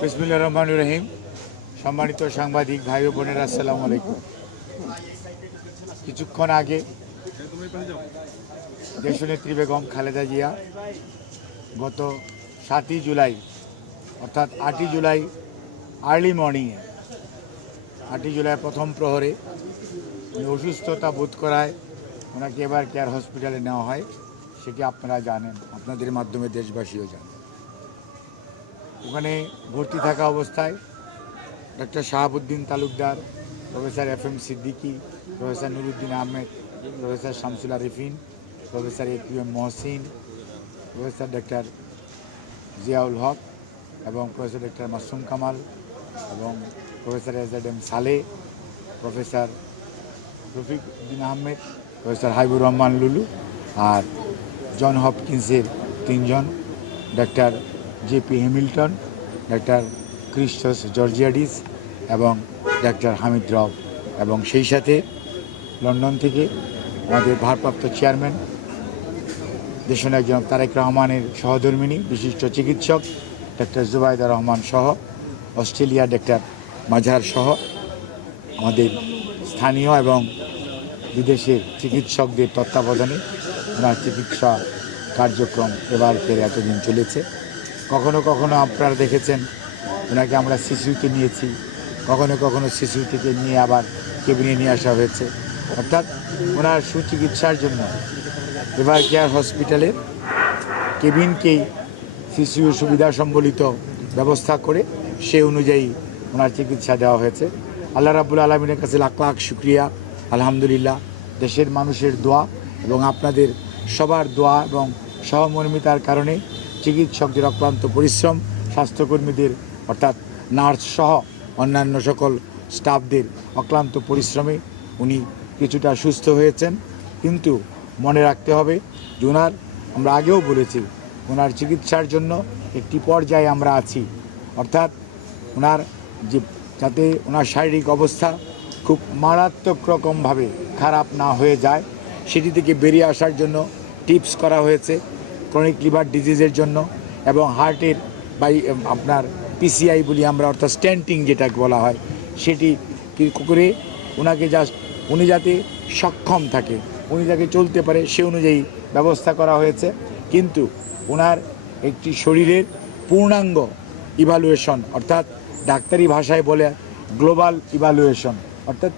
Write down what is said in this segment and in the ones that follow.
বিসমিল্লাহির রহমানির রহিম। সম্মানিত সাংবাদিক ভাই ও বোনেরা, আসসালামু আলাইকুম। কিছুক্ষণ আগে দেশনেত্রী বেগম খালেদা জিয়া গত 7ই জুলাই অর্থাৎ 8ই জুলাই আর্লি মর্নিংয়ে 8ই জুলাই প্রথম প্রহরে অসুস্থতা বোধ করায় ওনাকে এবার কেয়ার হসপিটালে নেওয়া হয়। সেটি আপনারা জানেন, আপনাদের মাধ্যমে দেশবাসীও জানেন। ওখানে ভর্তি থাকা অবস্থায় doctor Shahabuddin Talukdar, professor FM Siddiqui, professor Nuruddin Ahmed, professor Shamsul Arefin, professor AQM Mohsin, professor doctor Ziaul Haque এবং প্রফেসর ডক্টর মাসুম কামাল এবং professor SZM Saleh, professor Rafiq Uddin Ahmed, professor Habibur Rahman Lulu আর জন হপকিন্সের 3 জন, doctor JP Hamilton, doctor Christos Georgiadis এবং ডক্টর হামিদ রাও এবং সেই সাথে লন্ডন থেকে আমাদের ভারপ্রাপ্ত চেয়ারম্যান দেশনায়ক জনাব তারেক রহমানের সহধর্মিণী বিশিষ্ট চিকিৎসক ডক্টর জুবাইদা রহমান সহ, অস্ট্রেলিয়া ডক্টর মাঝার সহ আমাদের স্থানীয় এবং বিদেশের চিকিৎসকদের তত্ত্বাবধানে ওনার চিকিৎসা কার্যক্রম এবার ফের এতদিন চলেছে। কখনো কখনো আপনারা দেখেছেন ওনাকে আমরা সিসিউতে নিয়েছি, কখনো কখনো সিসিউ থেকে নিয়ে আবার কেবিনে নিয়ে আসা হয়েছে। অর্থাৎ ওনার সুচিকিৎসার জন্য এবার কেয়ার হসপিটালের কেবিনকেই সিসিউ সুবিধা সম্বলিত ব্যবস্থা করে সে অনুযায়ী ওনার চিকিৎসা দেওয়া হয়েছে। আল্লাহ রাব্বুল আলামিনের কাছে লাখ লাখ শুকরিয়া, আলহামদুলিল্লাহ। দেশের মানুষের দোয়া এবং আপনাদের সবার দোয়া এবং সহমর্মিতার কারণে চিকিৎসকদের অক্লান্ত পরিশ্রম, স্বাস্থ্যকর্মীদের অর্থাৎ নার্স সহ অন্যান্য সকল স্টাফদের অক্লান্ত পরিশ্রমে উনি কিছুটা সুস্থ হয়েছেন। কিন্তু মনে রাখতে হবে যে ওনার, আমরা আগেও বলেছি, ওনার চিকিৎসার জন্য একটি পর্যায়ে আমরা আছি। অর্থাৎ ওনার যে যাতে ওনার শারীরিক অবস্থা খুব মারাত্মক রকমভাবে খারাপ না হয়ে যায় সেটি থেকে বেরিয়ে আসার জন্য টিপস করা হয়েছে ক্রনিক লিভার ডিজিজের জন্য এবং হার্টের আপনার PCI বলি আমরা, অর্থাৎ স্ট্যান্টিং যেটাকে বলা হয়, সেটি করে ওনাকে উনি যাতে সক্ষম থাকে, উনি যাতে চলতে পারে সে অনুযায়ী ব্যবস্থা করা হয়েছে। কিন্তু ওনার একটি শরীরের পূর্ণাঙ্গ ইভালুয়েশন, অর্থাৎ ডাক্তারি ভাষায় বলে গ্লোবাল ইভালুয়েশন, অর্থাৎ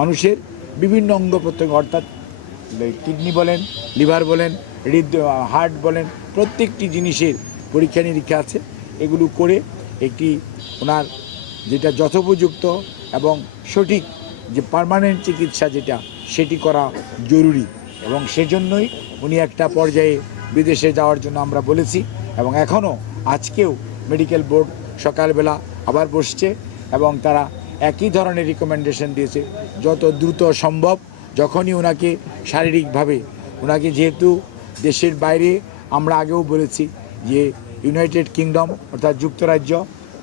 মানুষের বিভিন্ন অঙ্গ প্রত্যঙ্গ, অর্থাৎ কিডনি বলেন, লিভার বলেন, হার্ট বলেন, প্রত্যেকটি জিনিসের পরীক্ষা নিরীক্ষা আছে। এগুলো করে একটি ওনার যেটা যথোপযুক্ত এবং সঠিক যে পার্মানেন্ট চিকিৎসা যেটা সেটি করা জরুরি এবং সেজন্যই উনি একটা পর্যায়ে বিদেশে যাওয়ার জন্য আমরা বলেছি এবং এখনও আজকেও মেডিকেল বোর্ড সকালবেলা আবার বসছে এবং তারা একই ধরনের রিকমেন্ডেশন দিয়েছে যত দ্রুত সম্ভব, যখনই ওনাকে শারীরিকভাবে, ওনাকে যেহেতু দেশের বাইরে, আমরা আগেও বলেছি যে ইউনাইটেড কিংডম অর্থাৎ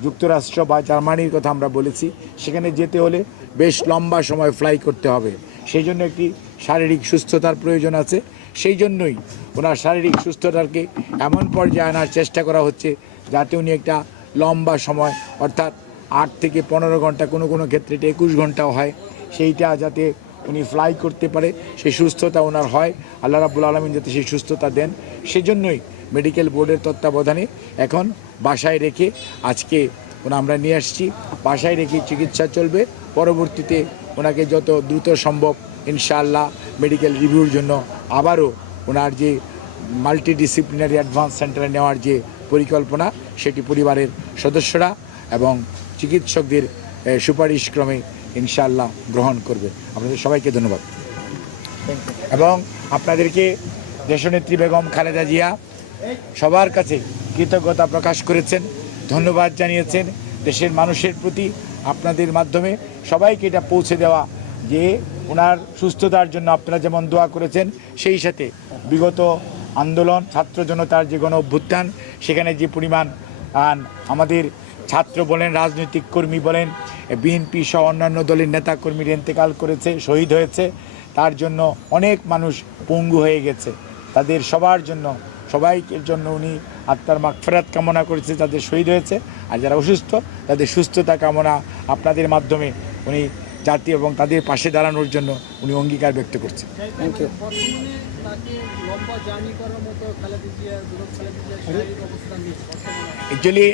যুক্তরাষ্ট্র বা জার্মানির কথা আমরা বলেছি, সেখানে যেতে হলে বেশ লম্বা সময় ফ্লাই করতে হবে, সেই জন্য একটি শারীরিক সুস্থতার প্রয়োজন আছে। সেই জন্যই ওনার শারীরিক সুস্থতাকে এমন পর্যায়ে আনার চেষ্টা করা হচ্ছে যাতে উনি একটা লম্বা সময়, অর্থাৎ 8 থেকে 15 ঘন্টা, কোনো কোনো ক্ষেত্রে 21 ঘন্টাও হয়, সেইটা যাতে উনি ফ্লাই করতে পারে, সেই সুস্থতা ওনার হয়। আল্লাহ রাব্বুল আলামিন যাতে সেই সুস্থতা দেন, সেজন্যই মেডিকেল বোর্ডের তত্ত্বাবধানে এখন বাসায় রেখে আজকে আমরা নিয়ে আসছি। বাসায় রেখে চিকিৎসা চলবে, পরবর্তীতে ওনাকে যত দ্রুত সম্ভব ইনশাআল্লাহ মেডিকেল রিভিউর জন্য আবারও ওনার যে মাল্টিডিসিপ্লিনারি অ্যাডভান্স সেন্টারে নেওয়ার যে পরিকল্পনা, সেটি পরিবারের সদস্যরা এবং চিকিৎসকদের সুপারিশক্রমে ইনশাআল্লাহ গ্রহণ করবে। আপনাদের সবাইকে ধন্যবাদ এবং আপনাদেরকে দেশনেত্রী বেগম খালেদা জিয়া সবার কাছে কৃতজ্ঞতা প্রকাশ করেছেন, ধন্যবাদ জানিয়েছেন দেশের মানুষের প্রতি। আপনাদের মাধ্যমে সবাইকে এটা পৌঁছে দেওয়া যে ওনার সুস্থতার জন্য আপনারা যেমন দোয়া করেছেন, সেই সাথে বিগত আন্দোলন, ছাত্র জনতার যে গণ অভ্যুত্থান, সেখানে যে পরিমাণ আমাদের ছাত্র বলেন, রাজনৈতিক কর্মী বলেন বিএনপি সহ অন্যান্য দলের নেতাকর্মীরা ইন্তেকাল করেছে, শহীদ হয়েছে। তার জন্য অনেক মানুষ পঙ্গু হয়ে গেছে। তাদের সবার জন্য, সবাইকে জন্য উনি আত্মার মাগফিরাত কামনা করেছে যাদের শহীদ হয়েছে, আর যারা অসুস্থ তাদের সুস্থতা কামনা আপনাদের মাধ্যমে উনি জাতি এবং তাদের পাশে দাঁড়ানোর জন্য উনি অঙ্গীকার ব্যক্ত করছেন। অ্যাকচুয়ালি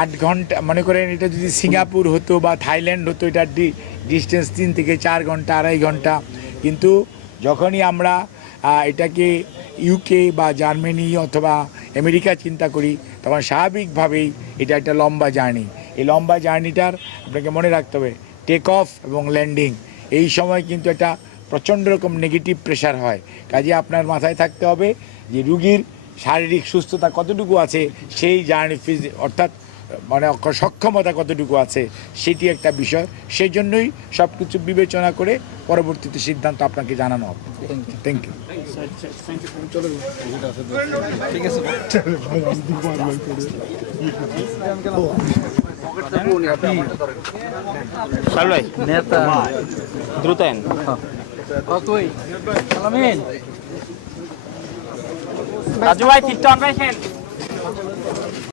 8 ঘন্টা, মনে করেন এটা যদি সিঙ্গাপুর হতো বা থাইল্যান্ড হতো, এটার ডিস্টেন্স 3 থেকে 4 ঘন্টা, 2.5 ঘন্টা। কিন্তু যখনই আমরা এটাকে ইউকে বা জার্মানি অথবা আমেরিকা চিন্তা করি, তখন স্বাভাবিকভাবেই এটা একটা লম্বা জার্নি। এই লম্বা জার্নিটার আপনাকে মনে রাখতে হবে টেক অফ এবং ল্যান্ডিং, এই সময় কিন্তু একটা প্রচণ্ড রকম নেগেটিভ প্রেশার হয়। কাজে আপনার মাথায় থাকতে হবে যে রুগীর শারীরিক সুস্থতা কতটুকু আছে, সেই জার্নি অর্থাৎ মানে সক্ষমতা কতটুকু আছে, সেটি একটা বিষয়। সেই জন্যই সব কিছু বিবেচনা করে পরবর্তীতে সিদ্ধান্ত আপনাকে জানানো হবে। Thank you. নেতা দ্রুত রাজু ভাই 3টা অনলাইন